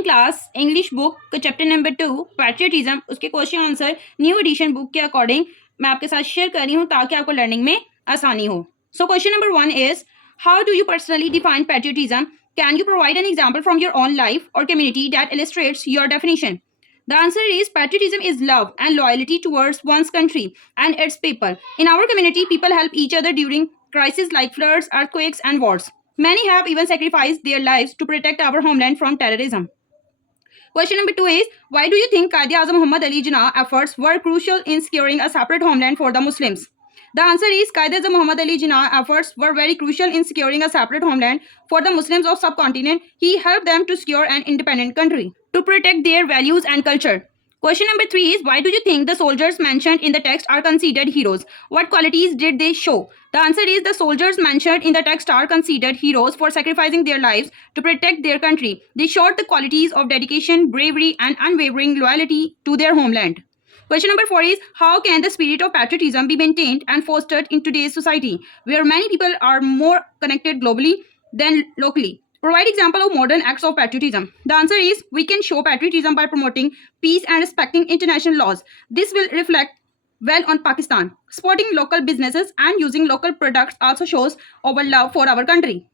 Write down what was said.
9 class English book का chapter number 2 patriotism, उसके question answer new addition book के according मैं आपके साथ शेयर कर रही हूँ ताकि आपको लर्निंग में आसानी हो. So question number 1 is, how do you personally define patriotism? Can you provide an example from your own life or community that illustrates your definition? The answer is patriotism is love and loyalty towards one's country and its people. In our community, people help each other during crises like floods, earthquakes, and wars. Many have even sacrificed their lives to protect our homeland from terrorism. Question number 2 is, why do you think Quaid-e-Azam Muhammad Ali Jinnah efforts were crucial in securing a separate homeland for the Muslims? The answer is, Quaid-e-Azam Muhammad Ali Jinnah efforts were very crucial in securing a separate homeland for the Muslims of subcontinent. He helped them to secure an independent country, to protect their values and culture. Question number 3 is, why do you think the soldiers mentioned in the text are considered heroes? What qualities did they show? The answer is, the soldiers mentioned in the text are considered heroes for sacrificing their lives to protect their country. They showed the qualities of dedication, bravery, and unwavering loyalty to their homeland. Question number 4 is, how can the spirit of patriotism be maintained and fostered in today's society, where many people are more connected globally than locally? Provide example of modern acts of patriotism. The answer is, we can show patriotism by promoting peace and respecting international laws. This will reflect well on Pakistan. Supporting local businesses and using local products also shows our love for our country.